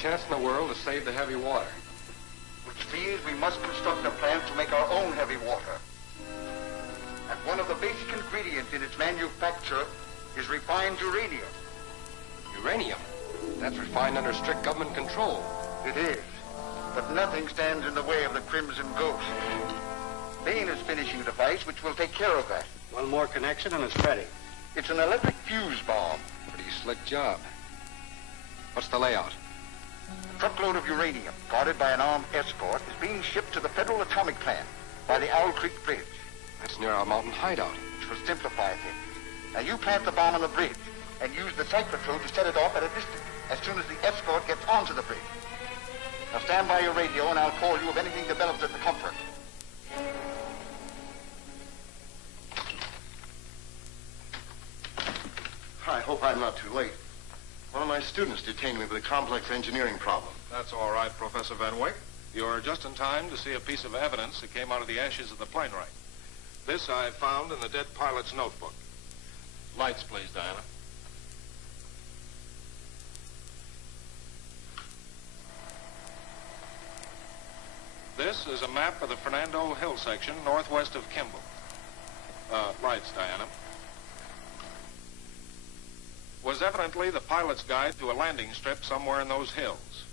chance in the world to save the heavy water. Which means we must construct a plant to make our own heavy water. And one of the basic ingredients in its manufacture is refined uranium. Uranium? That's refined under strict government control. It is. But nothing stands in the way of the Crimson Ghost. Bain is finishing a device which will take care of that. One more connection and it's ready. It's an electric fuse bomb. Pretty slick job. What's the layout? A truckload of uranium, guarded by an armed escort, is being shipped to the Federal Atomic Plant by the Owl Creek Bridge. That's near our mountain hideout. Which will simplify things. Now you plant the bomb on the bridge and use the cyclotron to set it off at a distance as soon as the escort gets onto the bridge. Now stand by your radio and I'll call you if anything develops at the comfort. I hope I'm not too late. One of my students detained me with a complex engineering problem. That's all right, Professor Van Wyck. You're just in time to see a piece of evidence that came out of the ashes of the plane wreck. This I found in the dead pilot's notebook. Lights, please, Diana. This is a map of the Fernando Hill section northwest of Kimball. Lights, Diana. Was evidently the pilot's guide to a landing strip somewhere in those hills.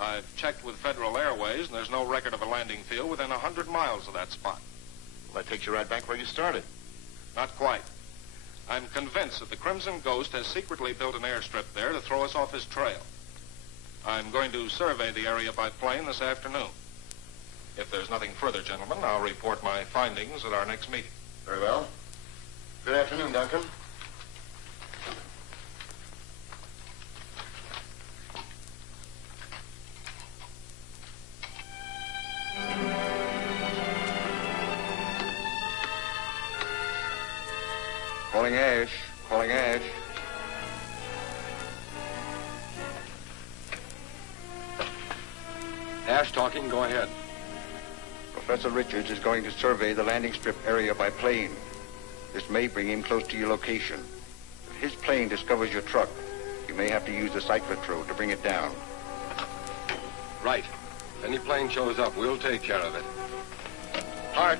I've checked with Federal Airways, and there's no record of a landing field within 100 miles of that spot. Well, that takes you right back where you started. Not quite. I'm convinced that the Crimson Ghost has secretly built an airstrip there to throw us off his trail. I'm going to survey the area by plane this afternoon. If there's nothing further, gentlemen, I'll report my findings at our next meeting. Very well. Good afternoon, Duncan. Calling Ash. Calling Ash. Ash talking, go ahead. Professor Richards is going to survey the landing strip area by plane. This may bring him close to your location. If his plane discovers your truck, you may have to use the cyclotron to bring it down. Right. If any plane shows up, we'll take care of it. Hart.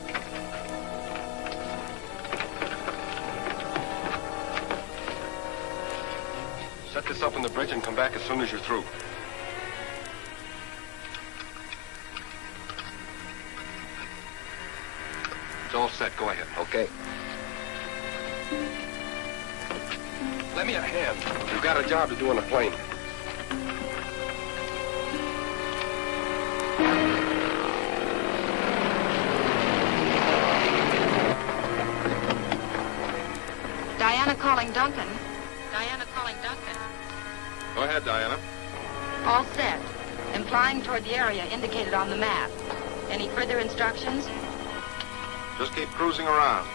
Set this up on the bridge and come back as soon as you're through. It's all set. Go ahead. Okay. Lend me a hand. We've got a job to do on the plane. Diana calling Duncan. Diana calling Duncan. Go ahead, Diana. All set. And flying toward the area indicated on the map. Any further instructions? Just keep cruising around.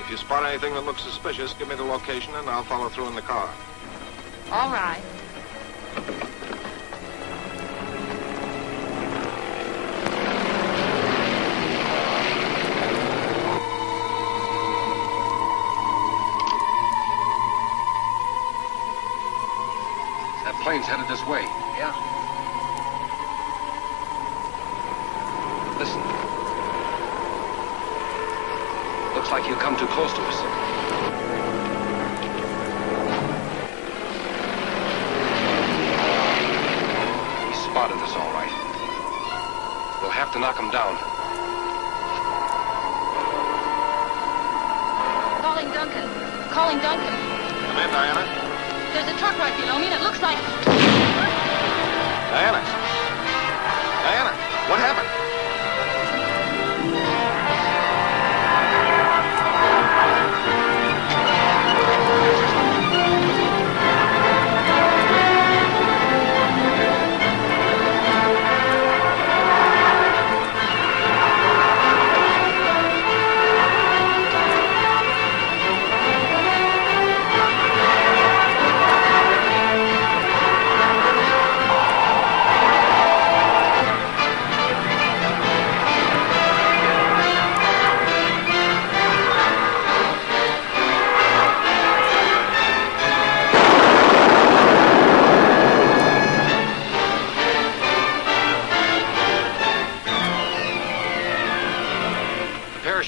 If you spot anything that looks suspicious, give me the location and I'll follow through in the car. All right. That plane's headed this way. Yeah. Listen. Looks like he'll come too close to us. He spotted us, all right. We'll have to knock him down. Calling Duncan. Calling Duncan. Come in, Diana. There's a truck right below me and it looks like... Diana. Diana, what happened?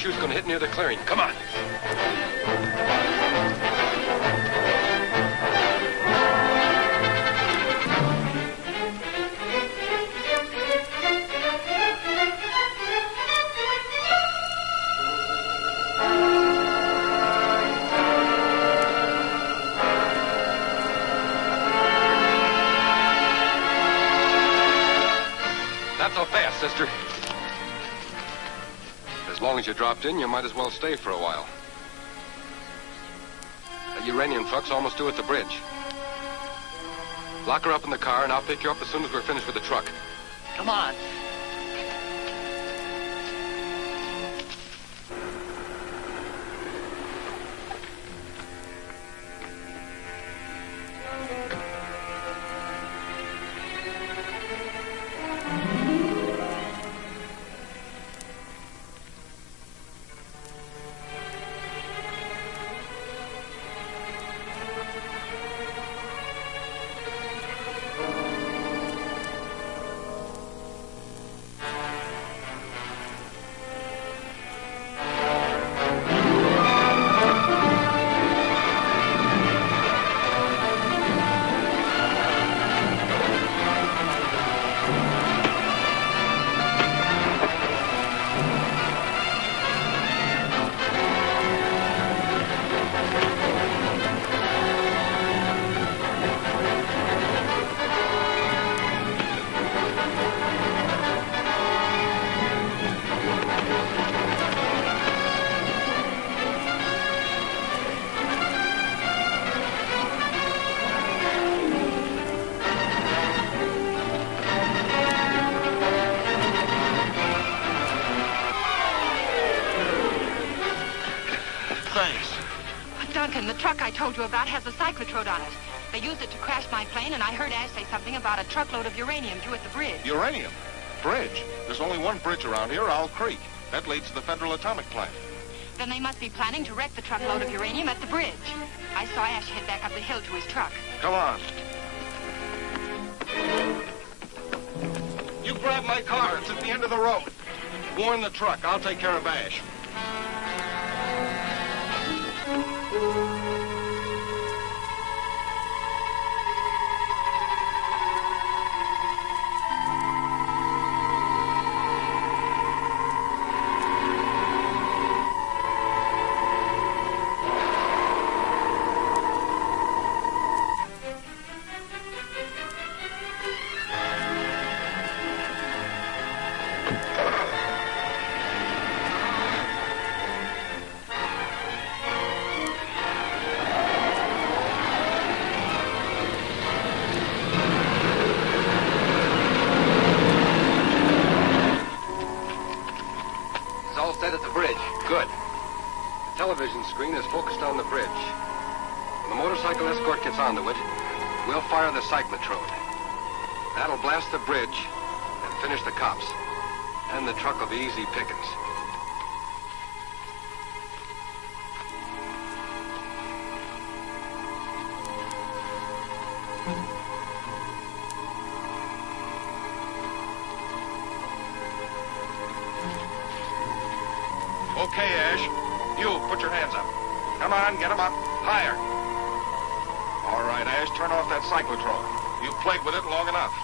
chute's gonna hit near the clearing. Come on. Not so fast, sister. As long as you dropped in, you might as well stay for a while. That uranium truck's almost due at the bridge. Lock her up in the car, and I'll pick you up as soon as we're finished with the truck. Come on. Thanks. Duncan, the truck I told you about has a cyclotrode on it. They used it to crash my plane, and I heard Ash say something about a truckload of uranium due at the bridge. Uranium? Bridge? There's only one bridge around here, Owl Creek. That leads to the Federal Atomic Plant. Then they must be planning to wreck the truckload of uranium at the bridge. I saw Ash head back up the hill to his truck. Come on. You grab my car. It's at the end of the road. Warn the truck. I'll take care of Ash. At the bridge. Good. The television screen is focused on the bridge. When the motorcycle escort gets onto it, we'll fire the cyclotrode. That'll blast the bridge and finish the cops. And the truck will be easy pickings. Okay, Ash. You, put your hands up. Come on, get them up. Higher. All right, Ash, turn off that cyclotrone. You've played with it long enough.